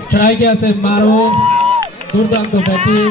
স্ট্রাইকে আছে মারুফ দুর্দান্ত ব্যাটিং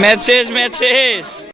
ম্যাচ শেষ